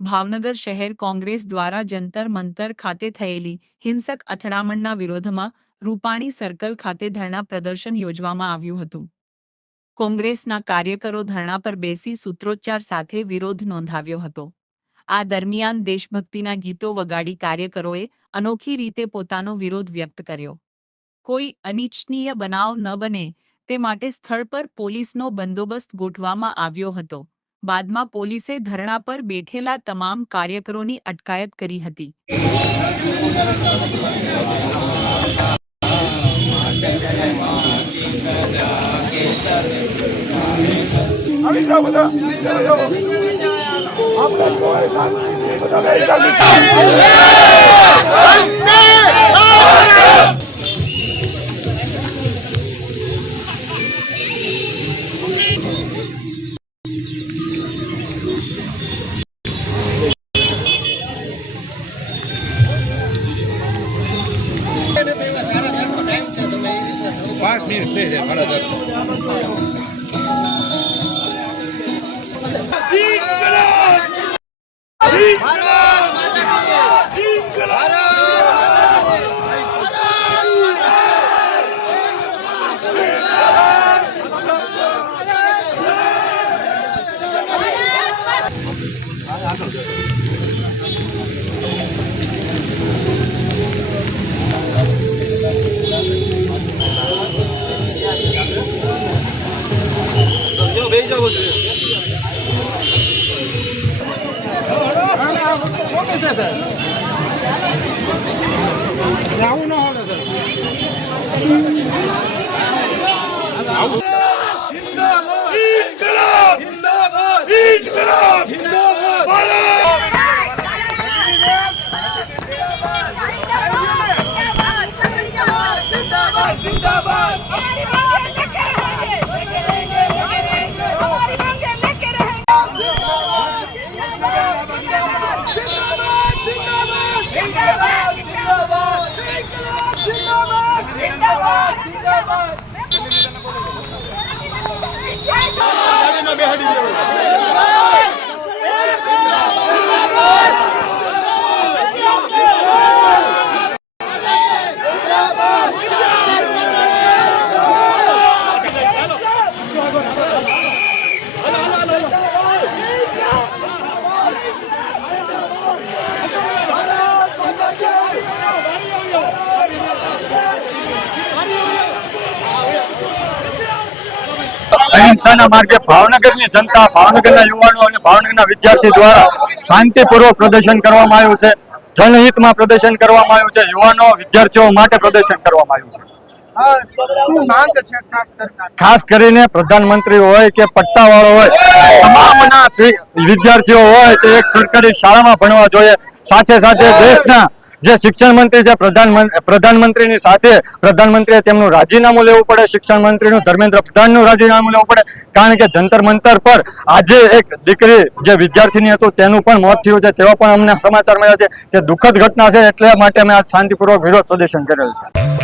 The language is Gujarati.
ભાવનગર શહેર કોંગ્રેસ દ્વારા જંતર મંતર ખાતે થયેલી હિંસક અથડામણના વિરોધમાં રૂપાણી સર્કલ ખાતે ધરણા પ્રદર્શન યોજવામાં આવ્યું હતું। કોંગ્રેસના કાર્યકરો ધરણા પર બેસી સૂત્રોચ્ચાર સાથે વિરોધ નોંધાવ્યો હતો। આ દરમિયાન દેશભક્તિના ગીતો વગાડી કાર્યકરોએ અનોખી રીતે પોતાનો વિરોધ વ્યક્ત કર્યો। કોઈ અનિચ્છનીય બનાવ ન બને તે માટે સ્થળ પર પોલીસનો બંદોબસ્ત ગોઠવવામાં આવ્યો હતો। બાદમાં પોલીસે ધરણા પર બેઠેલા તમામ કાર્યકરોની અટકાયત કરી હતી। અહિંસાના માર્ગે ભાવનગરની જનતા, ભાવનગરના યુવાનો અને ભાવનગરના વિદ્યાર્થી દ્વારા શાંતિપૂર્વક પ્રદર્શન કરવામાં આવ્યું છે। જનહિતમાં પ્રદર્શન કરવામાં આવ્યું છે। યુવાનો વિદ્યાર્થીઓ માટે પ્રદર્શન કરવામાં આવ્યું છે। ખાસ કરીને પ્રધાનમંત્રી હોય કે પટ્ટાવાળો હોય, તમામના વિદ્યાર્થીઓ હોય તે એક સરકારી શાળામાં ભણવા જોઈએ। સાથે સાથે દેશના જે શિક્ષણ મંત્રી છે, પ્રધાનમંત્રીની સાથે પ્રધાનમંત્રીએ તેમનું રાજીનામું લેવું પડે, શિક્ષણ મંત્રીનું ધર્મેન્દ્ર પ્રધાનનું રાજીનામું લેવું પડે, કારણ કે જંતર મંતર પર આજે એક દીકરી જે વિદ્યાર્થીની હતું તેનું પણ મોત થયું છે। તેવા પણ અમને સમાચાર મળ્યા છે। તે દુઃખદ ઘટના છે, એટલા માટે અમે આજ શાંતિપૂર્વક વિરોધ પ્રદર્શન કરેલ છે।